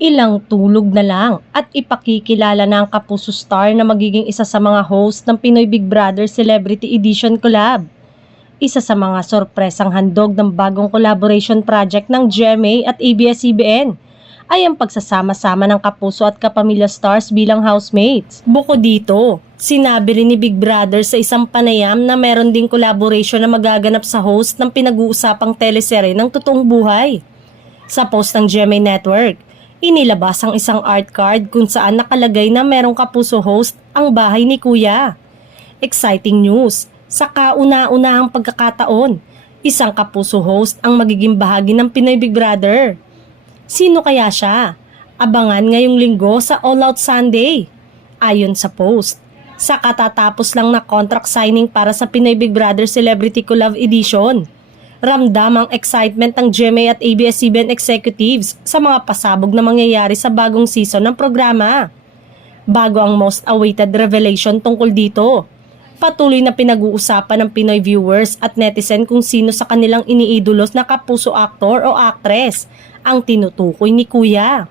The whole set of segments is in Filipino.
Ilang tulog na lang at ipakikilala na ang Kapuso Star na magiging isa sa mga host ng Pinoy Big Brother Celebrity Edition Collab. Isa sa mga sorpresang handog ng bagong collaboration project ng GMA at ABS-CBN ay ang pagsasama-sama ng Kapuso at Kapamilya Stars bilang housemates. Bukod dito, sinabi rin ni Big Brother sa isang panayam na meron ding collaboration na magaganap sa host ng pinag-uusapang teleserye ng totoong buhay. Sa post ng GMA Network, inilabas ang isang art card kung saan nakalagay na merong Kapuso host ang bahay ni Kuya. Exciting news! Sa kauna-unahang pagkakataon, isang Kapuso host ang magiging bahagi ng Pinoy Big Brother. Sino kaya siya? Abangan ngayong linggo sa All Out Sunday. Ayon sa post, sa katatapos lang na contract signing para sa Pinoy Big Brother Celebrity Collab Edition, ramdam ang excitement ng GMA at ABS-CBN executives sa mga pasabog na mangyayari sa bagong season ng programa. Bago ang most awaited revelation tungkol dito, patuloy na pinag-uusapan ng Pinoy viewers at netizen kung sino sa kanilang iniidolos na Kapuso actor o actress ang tinutukoy ni Kuya.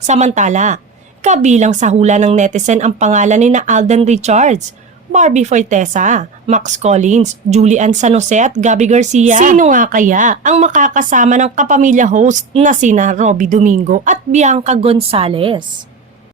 Samantala, kabilang sa hula ng netizen ang pangalan ni na Alden Richards, Barbie Fortesa, Max Collins, Julian San Jose at Gabby Garcia. Sino nga kaya ang makakasama ng kapamilya host na sina Robby Domingo at Bianca Gonzalez?